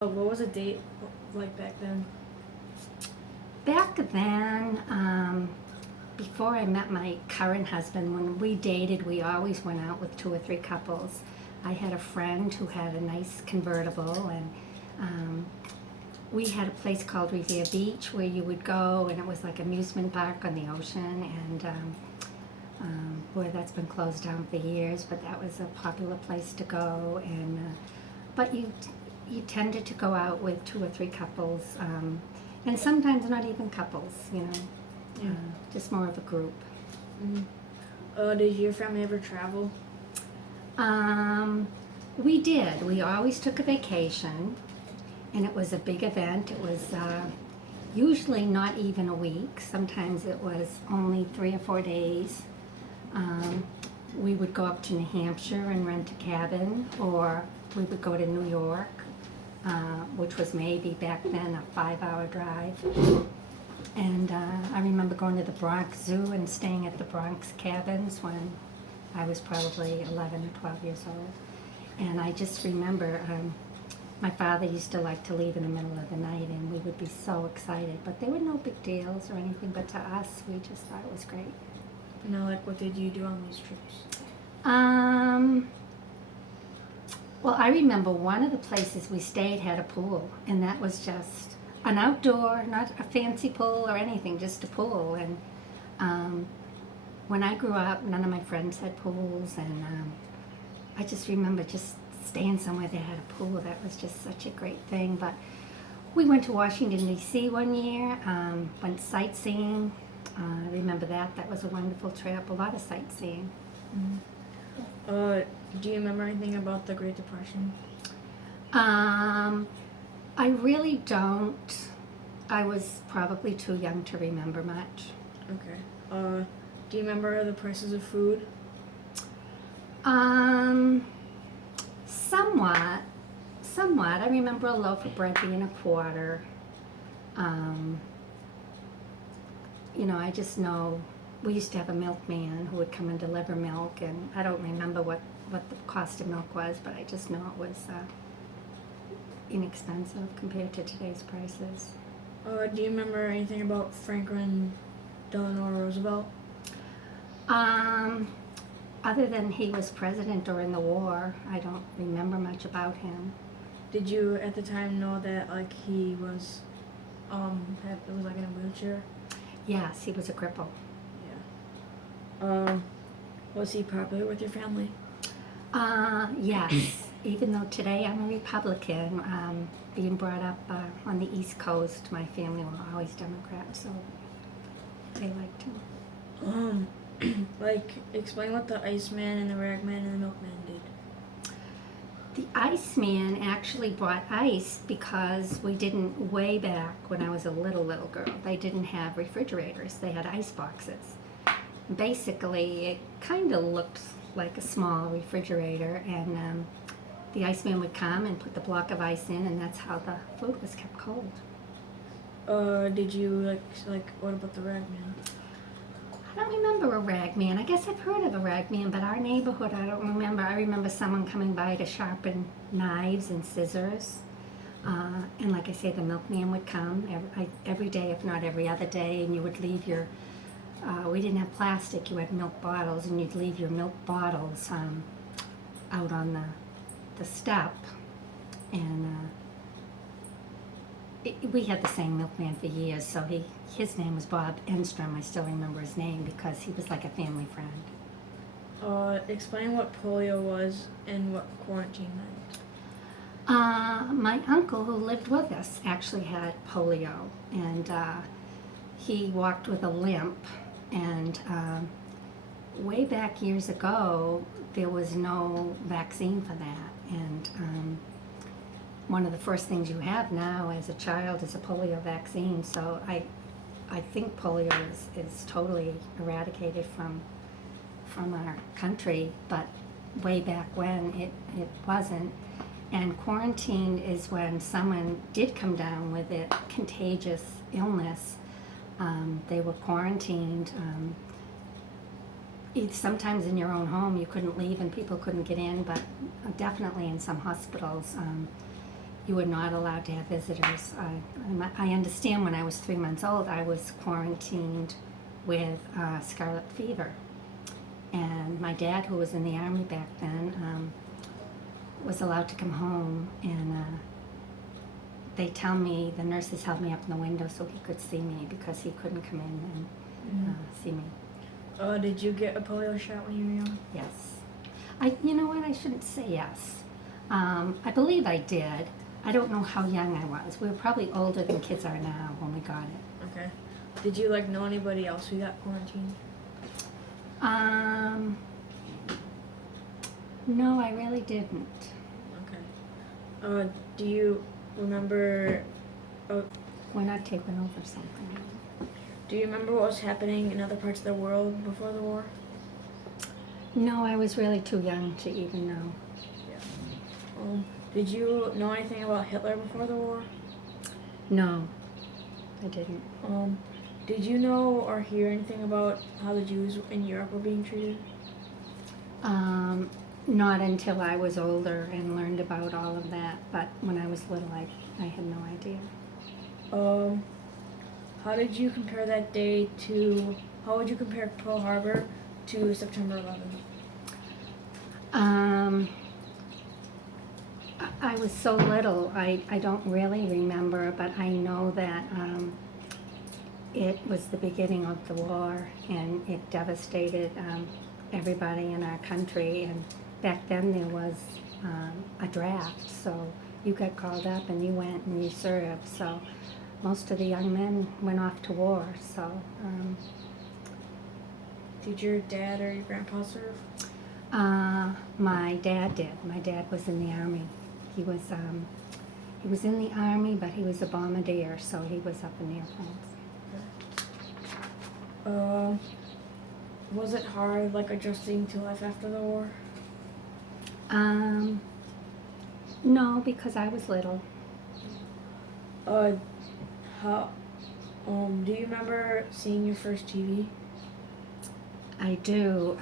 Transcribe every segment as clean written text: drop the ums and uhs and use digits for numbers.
What was a date like back then? Back then, before I met my current husband, when we dated, we always went out with two or three couples. I had a friend who had a nice convertible, and we had a place called Revere Beach where you would go, and it was like amusement park on the ocean, and boy, that's been closed down for years, but that was a popular place to go. And but you tended to go out with two or three couples, and sometimes not even couples, Yeah. just more of a group. Did your family ever travel? We did. We always took a vacation, and it was a big event. It was usually not even a week. Sometimes it was only 3 or 4 days. We would go up to New Hampshire and rent a cabin, or we would go to New York, which was maybe back then a 5-hour drive. And I remember going to the Bronx Zoo and staying at the Bronx cabins when I was probably 11 or 12 years old. And I just remember my father used to like to leave in the middle of the night, and we would be so excited. But there were no big deals or anything, but to us, we just thought it was great. What did you do on these trips? Well, I remember one of the places we stayed had a pool, and that was just an outdoor, not a fancy pool or anything, just a pool. And when I grew up, none of my friends had pools, and I just remember just staying somewhere that had a pool. That was just such a great thing. But we went to Washington, D.C. one year, went sightseeing. I remember that. That was a wonderful trip, a lot of sightseeing. Do you remember anything about the Great Depression? I really don't. I was probably too young to remember much. Okay. Do you remember the prices of food? Somewhat. Somewhat. I remember a loaf of bread being a quarter. I just know we used to have a milkman who would come and deliver milk, and I don't remember what the cost of milk was, but I just know it was inexpensive compared to today's prices. Do you remember anything about Franklin Delano Roosevelt? Other than he was president during the war, I don't remember much about him. Did you at the time know that he was it was in a wheelchair? Yes, he was a cripple. Yeah. Was he popular with your family? Yes. Even though today I'm a Republican, being brought up on the East Coast, my family were always Democrats, so they liked him. Explain what the Iceman and the Ragman and the Milkman did. The Iceman actually brought ice because we didn't, way back when I was a little girl, they didn't have refrigerators. They had ice boxes. Basically, it kind of looked like a small refrigerator, and the Iceman would come and put the block of ice in, and that's how the food was kept cold. Did you what about the Ragman? I don't remember a ragman. I guess I've heard of a ragman, but our neighborhood, I don't remember. I remember someone coming by to sharpen knives and scissors. And like I say, the milkman would come every day, if not every other day, and you would leave your, we didn't have plastic, you had milk bottles, and you'd leave your milk bottles out on the step. And we had the same milkman for years, so his name was Bob Enstrom. I still remember his name because he was like a family friend. Explain what polio was and what quarantine meant. My uncle, who lived with us, actually had polio, and he walked with a limp. And way back years ago, there was no vaccine for that. And one of the first things you have now as a child is a polio vaccine. So I think polio is totally eradicated from our country, but way back when it wasn't. And quarantine is when someone did come down with a contagious illness. They were quarantined. Sometimes in your own home you couldn't leave and people couldn't get in, but definitely in some hospitals you were not allowed to have visitors. I understand when I was 3 months old, I was quarantined with scarlet fever. And my dad, who was in the Army back then, was allowed to come home, and they tell me, the nurses held me up in the window so he could see me because he couldn't come in and see me. Did you get a polio shot when you were young? Yes. You know what, I shouldn't say yes. I believe I did. I don't know how young I was. We were probably older than kids are now when we got it. Okay. Did you know anybody else who got quarantined? No, I really didn't. Okay. Do you remember? We're not taking over something. Do you remember what was happening in other parts of the world before the war? No, I was really too young to even know. Did you know anything about Hitler before the war? No, I didn't. Did you know or hear anything about how the Jews in Europe were being treated? Not until I was older and learned about all of that. But when I was little, I had no idea. How did you compare that day to? How would you compare Pearl Harbor to September 11th? I was so little, I don't really remember, but I know that it was the beginning of the war, and it devastated everybody in our country. And back then there was a draft, so you got called up and you went and you served. So most of the young men went off to war. So did your dad or your grandpa serve? My dad did. My dad was in the Army. He was in the Army, but he was a bombardier, so he was up in airplanes. Was it hard, adjusting to life after the war? No, because I was little. Do you remember seeing your first TV? I do.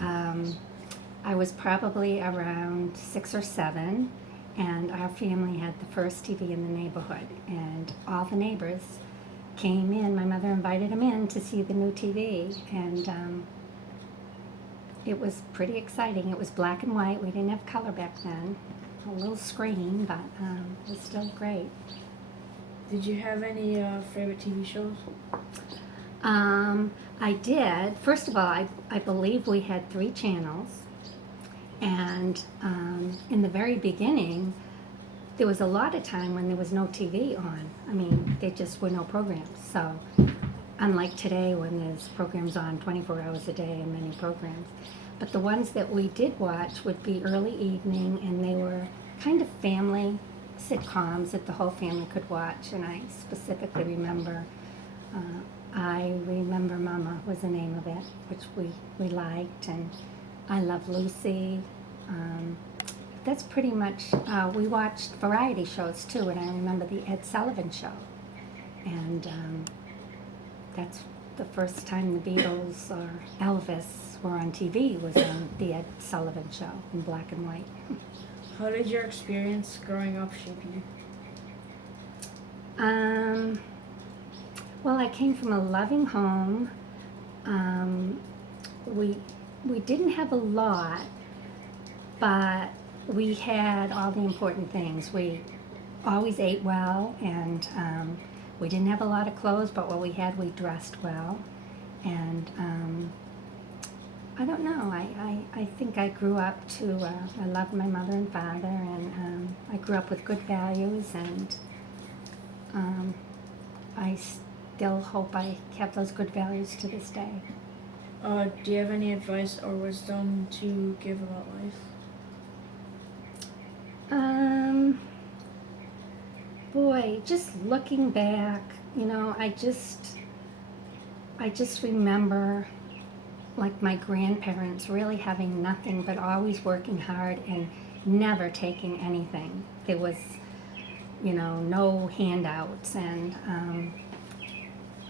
I was probably around 6 or 7, and our family had the first TV in the neighborhood, and all the neighbors came in. My mother invited them in to see the new TV, and it was pretty exciting. It was black and white. We didn't have color back then. A little screen, but it was still great. Did you have any favorite TV shows? I did. First of all, I believe we had 3 channels. And in the very beginning, there was a lot of time when there was no TV on. I mean, there just were no programs. So unlike today when there's programs on 24 hours a day and many programs. But the ones that we did watch would be early evening, and they were kind of family sitcoms that the whole family could watch. And I specifically remember, Mama was the name of it, which we liked, and I Love Lucy. That's pretty much, we watched variety shows too, and I remember the Ed Sullivan Show. And that's the first time the Beatles or Elvis were on TV, was on the Ed Sullivan Show in black and white. How did your experience growing up shape you? Well, I came from a loving home. We didn't have a lot, but we had all the important things. We always ate well, and we didn't have a lot of clothes, but what we had, we dressed well. And I don't know, I think I grew up I loved my mother and father, and I grew up with good values, and I still hope I have those good values to this day. Do you have any advice or wisdom to give about life? Boy, just looking back, I just remember my grandparents really having nothing but always working hard and never taking anything. There was, no handouts, and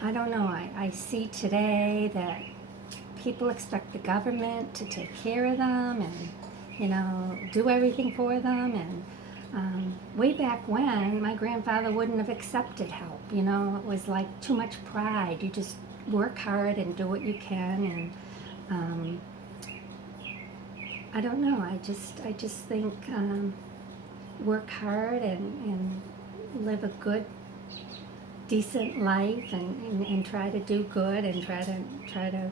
I don't know, I see today that people expect the government to take care of them and, do everything for them, and Way back when, my grandfather wouldn't have accepted help. You know, it was like too much pride. You just work hard and do what you can, and I don't know. I just think work hard and live a good, decent life, and try to do good, and try to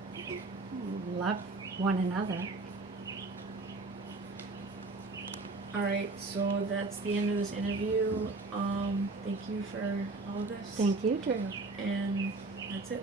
love one another. All right, so that's the end of this interview. Thank you for all of this. Thank you, Drew. And that's it.